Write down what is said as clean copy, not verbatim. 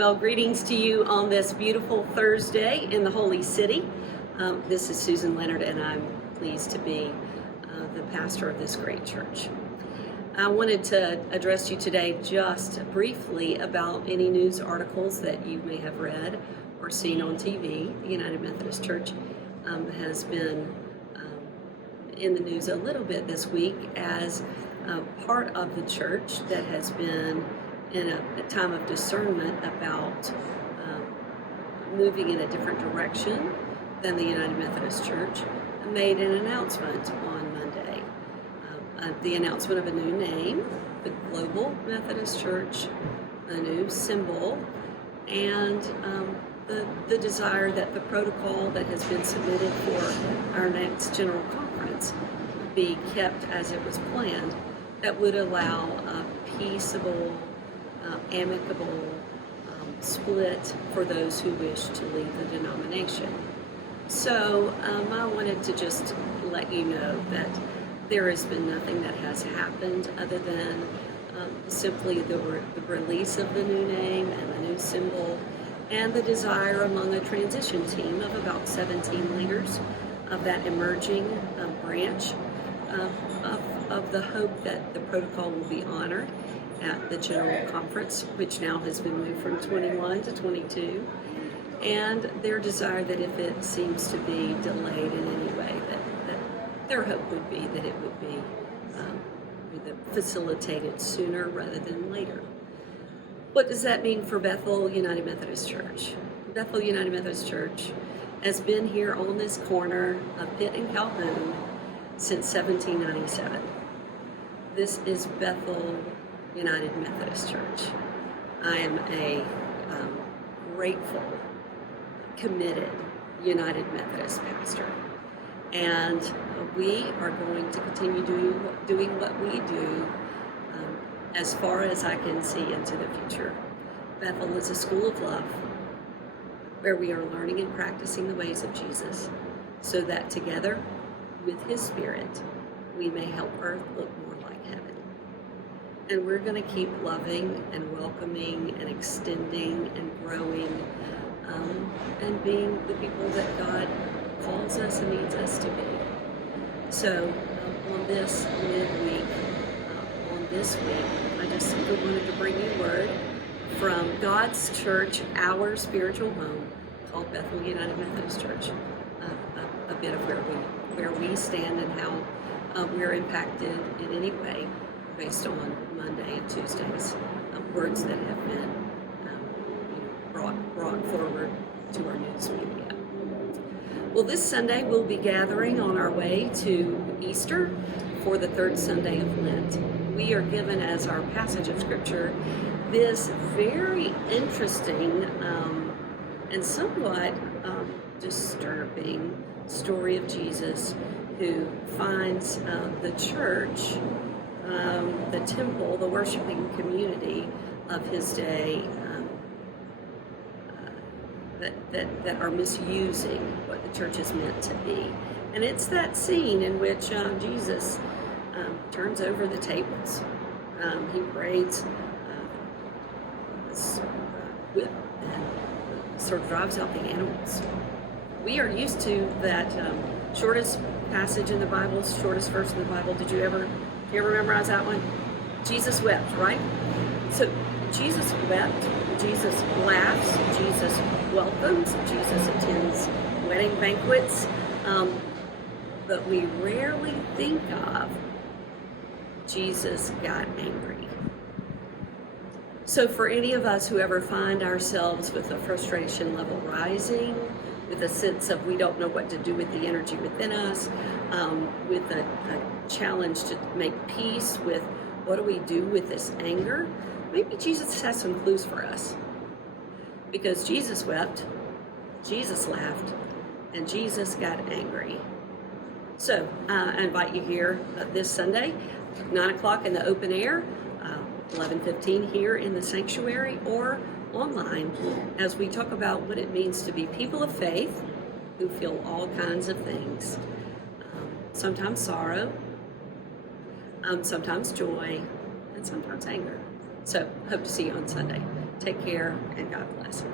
Well, greetings to you on this beautiful Thursday in the Holy City. This is Susan Leonard, and I'm pleased to be the pastor of this great church. I wanted to address you today just briefly about any news articles that you may have read or seen on TV. The United Methodist Church has been in the news a little bit this week as part of the church that has been in a time of discernment about moving in a different direction than the United Methodist Church, made an announcement on Monday. The announcement of a new name, the Global Methodist Church, a new symbol, and the desire that the protocol that has been submitted for our next General Conference be kept as it was planned, that would allow a peaceable, amicable split for those who wish to leave the denomination. So I wanted to just let you know that there has been nothing that has happened other than simply the release of the new name and the new symbol, and the desire among a transition team of about 17 leaders of that emerging branch of the hope that the protocol will be honored at the General Conference, which now has been moved from 21 to 22, and their desire that if it seems to be delayed in any way, that their hope would be that it would be facilitated sooner rather than later. What does that mean for Bethel United Methodist Church? Bethel United Methodist Church has been here on this corner of Pitt and Calhoun since 1797. This is Bethel United Methodist Church. I am a grateful, committed United Methodist pastor, and we are going to continue doing what we do as far as I can see into the future. Bethel is a school of love where we are learning and practicing the ways of Jesus so that together with His Spirit we may help earth look more like heaven. And we're going to keep loving and welcoming and extending and growing and being the people that God calls us and needs us to be. So on this midweek, on this week, I just simply wanted to bring you word from God's church, our spiritual home, called Bethel United Methodist Church, a bit of where we stand and how we're impacted in any way based on Monday and Tuesdays, words that have been brought forward to our news media. Well, this Sunday we'll be gathering on our way to Easter for the third Sunday of Lent. We are given as our passage of Scripture this very interesting and somewhat disturbing story of Jesus who finds the church, the temple, the worshiping community of his day that are misusing what the church is meant to be. And it's that scene in which Jesus turns over the tables. He braids this whip and sort of drives out the animals. We are used to that shortest passage in the Bible, shortest verse in the Bible. Did you ever memorize that one? Jesus wept, right? So Jesus wept, Jesus laughs, Jesus welcomes, Jesus attends wedding banquets, but we rarely think of Jesus got angry. So for any of us who ever find ourselves with a frustration level rising, with a sense of we don't know what to do with the energy within us, with a challenge to make peace with what do we do with this anger, maybe Jesus has some clues for us. Because Jesus wept, Jesus laughed, and Jesus got angry. So I invite you here this Sunday, 9 o'clock in the open air, 11:15 here in the sanctuary, or online, as we talk about what it means to be people of faith who feel all kinds of things. Sometimes sorrow, sometimes joy, and sometimes anger. So hope to see you on Sunday. Take care, and God bless.